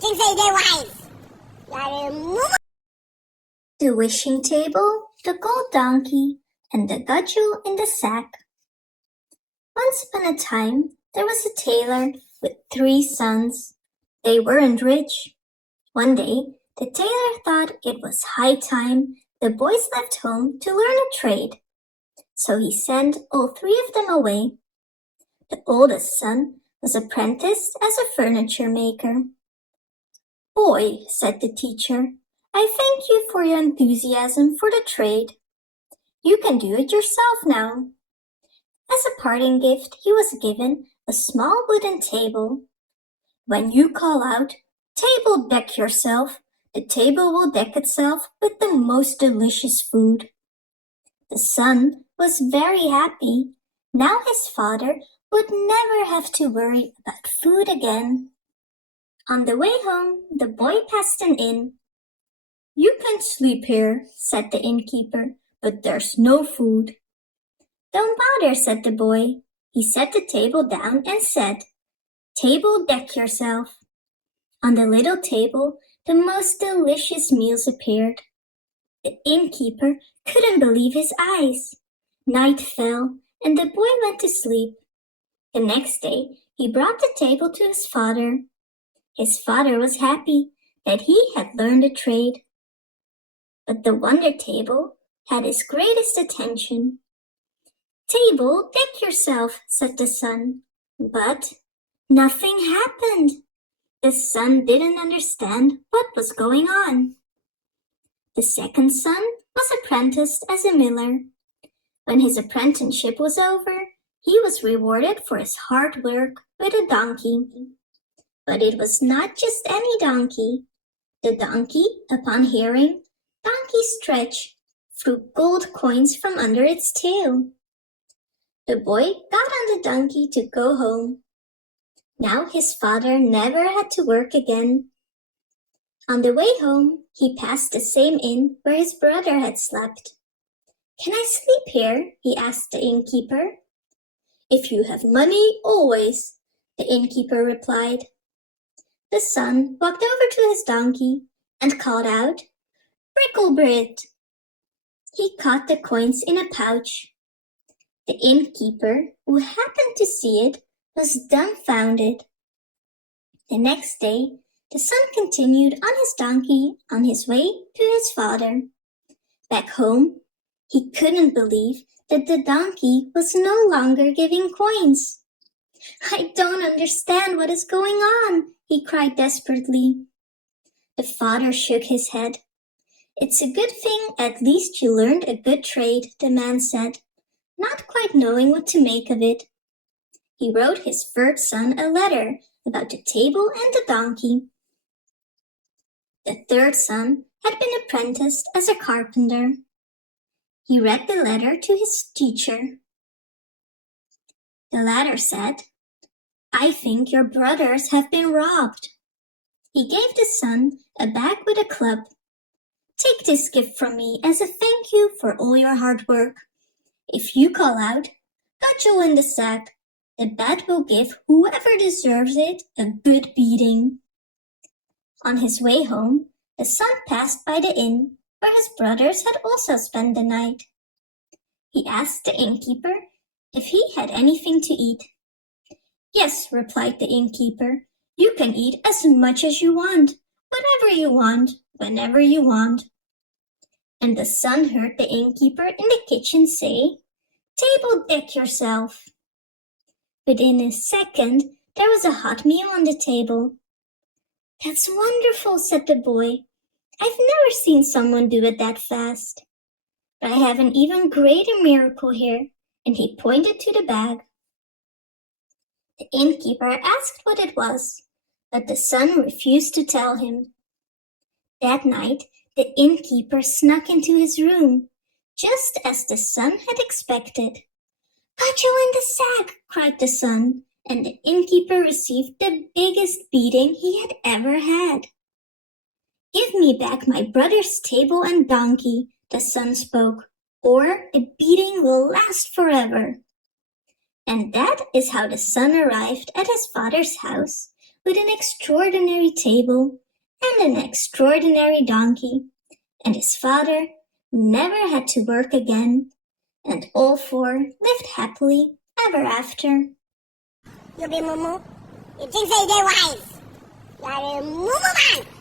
think they're wise. The wishing table, the gold donkey, and the cudgel in the sack. Once upon a time, there was a tailor with 3 sons. They weren't rich. One day, the tailor thought it was high time the boys left home to learn a trade. So he sent all 3 of them away. The oldest son was apprenticed as a furniture maker. "Boy," said the teacher, "I thank you for your enthusiasm for the trade. You can do it yourself now." As a parting gift, he was given a small wooden table. "When you call out, 'Table, deck yourself,' the table will deck itself with the most delicious food." The son was very happy. Now his father would never have to worry about food again. On the way home, the boy passed an inn. "You can sleep here," said the innkeeper, "but there's no food." "Don't bother," said the boy. He set the table down and said, "Table, deck yourself." On the little table, the most delicious meals appeared. The innkeeper couldn't believe his eyes. Night fell, and the boy went to sleep. The next day, he brought the table to his father. His father was happy that he had learned a trade. But the wonder table had his greatest attention. "Table, deck yourself," said the son. But nothing happened. The son didn't understand what was going on. The second son was apprenticed as a miller. When his apprenticeship was over, he was rewarded for his hard work with a donkey. But it was not just any donkey. The donkey, upon hearing "Donkey Stretch," threw gold coins from under its tail. The boy got on the donkey to go home. Now his father never had to work again. On the way home, he passed the same inn where his brother had slept. "Can I sleep here?" he asked the innkeeper. "If you have money, always," the innkeeper replied. The son walked over to his donkey and called out, "Bricklebrit." He caught the coins in a pouch. The innkeeper, who happened to see it, was dumbfounded. The next day, the son continued on his donkey on his way to his father. Back home, he couldn't believe that the donkey was no longer giving coins. "I don't understand what is going on," he cried desperately. The father shook his head. "It's a good thing at least you learned a good trade," the man said, not quite knowing what to make of it. He wrote his third son a letter about the table and the donkey. The third son had been apprenticed as a carpenter. He read the letter to his teacher. The latter said, "I think your brothers have been robbed." He gave the son a bag with a club. "Take this gift from me as a thank you for all your hard work. If you call out, 'Cudgel in the sack,' the bat will give whoever deserves it a good beating." On his way home, the son passed by the inn where his brothers had also spent the night. He asked the innkeeper if he had anything to eat. "Yes," replied the innkeeper, "you can eat as much as you want, whatever you want, whenever you want." And the son heard the innkeeper in the kitchen say, "Table, deck yourself." Within a second, there was a hot meal on the table. "That's wonderful," said the boy. "I've never seen someone do it that fast. But I have an even greater miracle here," and he pointed to the bag. The innkeeper asked what it was, but the son refused to tell him. That night, the innkeeper snuck into his room, just as the son had expected. "Cudgel in the sack!" cried the son, and the innkeeper received the biggest beating he had ever had. "Give me back my brother's table and donkey," the son spoke, "or the beating will last forever." And that is how the son arrived at his father's house with an extraordinary table and an extraordinary donkey, and his father never had to work again, and all four lived happily ever after. You be Mumu? You think they wise? You are a Mumu man!